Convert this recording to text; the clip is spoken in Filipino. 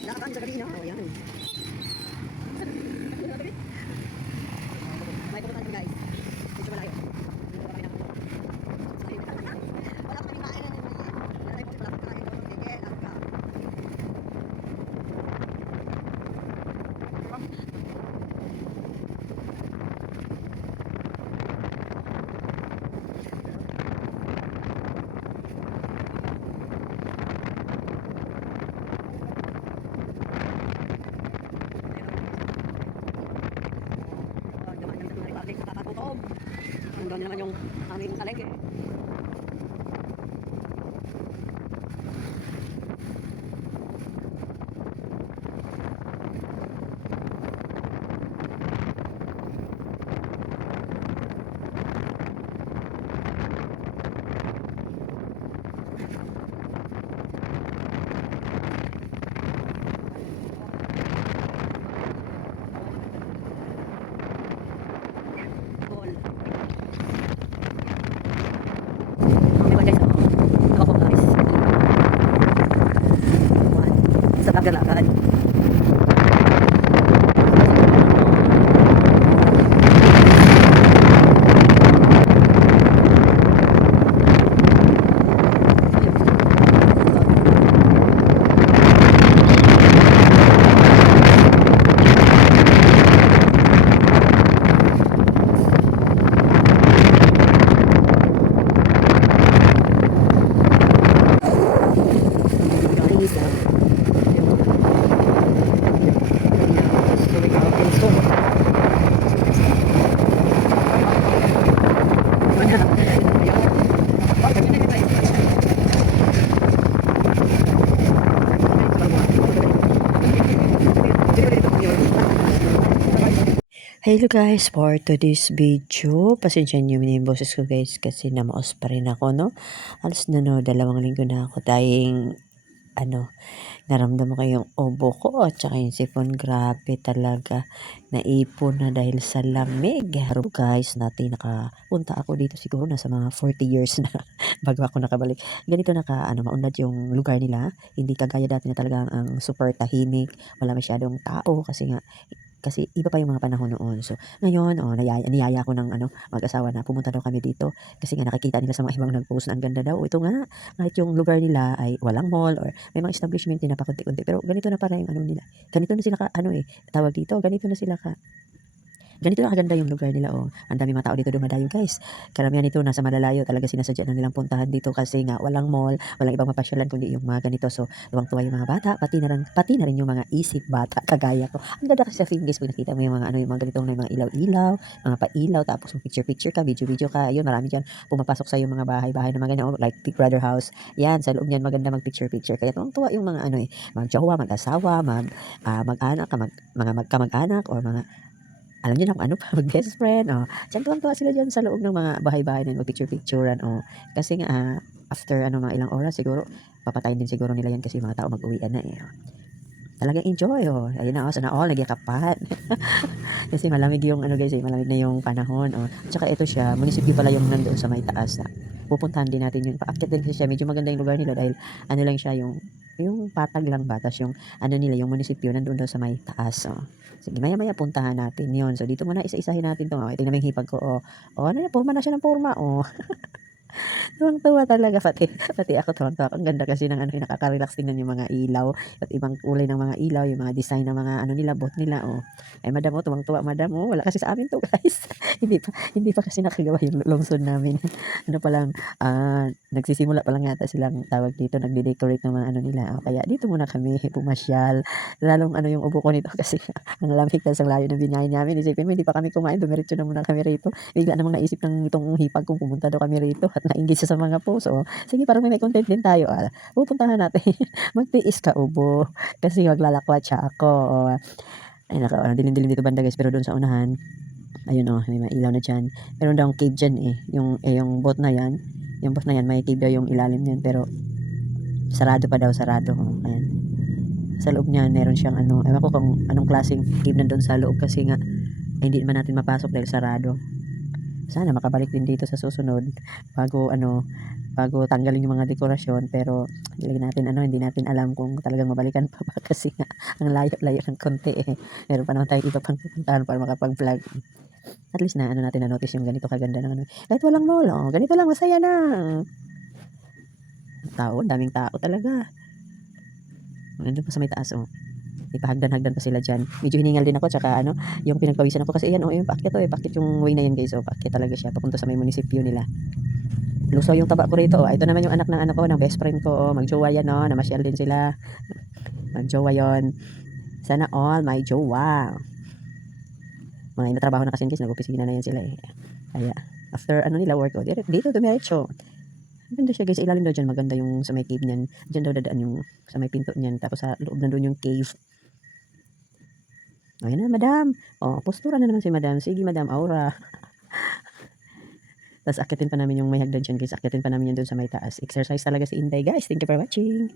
Lakad sa gabi, no? Oh, yan. May pupuntahan kami, guys. Medyo malayo. Dito kami nakapot. Wala pa kaming kain. Wala tayong wala pa kain. Kaya, langka. Hanggang naman yung aming palengke. Sa Tagalog. Hello guys, for today's video, pasensya nyo yung boses ko guys kasi namaos pa rin ako, no? Alas na no, 2 linggo na ako tayong naramdaman ko yung ubo ko at saka yung sipon, grabe talaga, naipon na dahil sa lamig. Pero guys, nakapunta ako dito siguro nasa mga 40 years na bago ako nakabalik. Ganito maunlad yung lugar nila, hindi kagaya dati na talagang ang super tahimik, wala masyadong tao kasi iba pa yung mga panahon noon. So, ngayon, niyaya ko ng mag-asawa na pumunta daw kami dito kasi nga nakikita nila sa mga ibang nag-post na ang ganda daw. Ito nga, kahit yung lugar nila ay walang mall or may mga establishment din na pakunti-kunti. Pero ganito na para yung nila. Ganito na sila tawag dito, ganito na kaganda yung lugar nila. Ang dami mga tao dito dumadayo guys. Karamihan nito nasa malalayo, talaga sinasadya na nilang puntahan dito kasi nga walang mall, walang ibang mapasyalan kundi yung mga ganito. So tuwang-tuwa yung mga bata, pati na rin yung mga isip bata kagaya ko. Ang ganda kasi sa film guys, pag nakita mo yung mga yung mga ganitong mga ilaw-ilaw, mga pailaw, tapos picture-picture ka, video-video ka, yun, marami dyan pumapasok sa yung mga bahay-bahay na mga ganyan, like Big Brother house. Yan, sa loob niyan maganda mag-picture-picture. Kaya tuwang-tuwa yung mga mag-jowa, mag-asawa, mag-anak, kamag-anak or mga alam niyo na kung ano pa, mag-best friend, diyan tuwang-tuwa sila diyan sa loob ng mga bahay-bahay na mag-picture-picturean, kasi nga, after mga ilang oras siguro, papatayin din siguro nila yan kasi yung mga tao mag-uwian na, Talagang enjoy, ayun na, sana all nagyakapan. Kasi malamig yung guys, malamig na yung panahon, Tsaka ito siya, munisipyo pala yung nandoon sa may taas na pupuntahan din natin yun. Paakyat din kasi siya, medyo maganda yung lugar nila dahil lang siya yung patag lang ba, tas yung nila, yung munisipyo nandoon daw sa may taas, Sige, maya-maya puntahan natin yun. So, dito muna isa-isahin natin 'to. Tingnan mo yung hipag ko, porma na siya ng porma, Tuwang-tuwa talaga, pati ako tuwang-tuwa. Ang ganda kasi ng nakaka-relax tingnan yung mga ilaw, at ibang kulay ng mga ilaw, yung mga design ng mga nila, booth nila, Ay madam, tuwang-tuwa madam, wala kasi sa amin 'to guys. Hindi pa kasi nakagawa yung lungsod namin. Pa lang, nagsisimula pa lang yata silang tawag dito, nagde-decorate ng mga nila, kaya dito muna kami pumasyal. Lalong yung ubo ko nito kasi ang lamig tas ang layo ng binahay namin. Isipin mo hindi pa kami kumain, dumiretso na muna kami rito. Bigla namang naisip ng itong hipag kong pumunta daw kami rito at na-engage siya sa mga post. Sige, parang may content din tayo. Pupuntahan natin. Magtiis ka, ubo. Kasi maglalakwat siya ako. Ay, dilim-dilim dito banda guys. Pero doon sa unahan, ayun may mga ilaw na dyan. Meron daw cave dyan yung boat na yan. Yung boat na yan, may cave daw yung ilalim niyan. Pero sarado pa daw, sarado. Ayan. Sa loob niyan, meron siyang ewan ko kung anong klaseng cave nandun sa loob kasi nga, hindi naman natin mapasok dahil sarado. Sana makabalik din dito sa susunod bago bago tanggalin yung mga dekorasyon. Pero hindi natin alam kung talagang mabalikan pa ba kasi nga ang layo-layo ng konti eh. Meron pa naman tayong iba pang pupuntahan para makapag-vlog. At least na natin na-notice yung ganito kaganda ng kahit walang mall, ganito lang masaya na. Daming tao talaga. Nandun pa sa may taas, ipahagdan-hagdan pa sila dyan. Medyo hiningal din ako, tsaka yung pinagpawisan ako kasi yan, yung paakyat paakyat yung way na yan guys, paakyat talaga siya, papunta sa may munisipyo nila. Lusaw yung taba ko rito, ito naman yung anak ng ko, ng best friend ko, magjowa yan, namasyal din sila. Magjowa yon. Sana all may jowa. Mga inatrabaho na kasi guys, nag-opisina na yan sila eh. Kaya, after nila work, dito dumiretso. Maganda siya guys, ilalim daw dyan, maganda yung sa may cave niyan. Dyan daw dadaan yung sa may pinto niyan, tapos sa loob na doon yung cave. Ayan na, madam. Postura na naman si madam. Sige, madam, aura. Tapos akitin pa namin yung may hagdan dyan guys. Akitin pa namin yan doon sa may taas. Exercise talaga si Inday guys. Thank you for watching.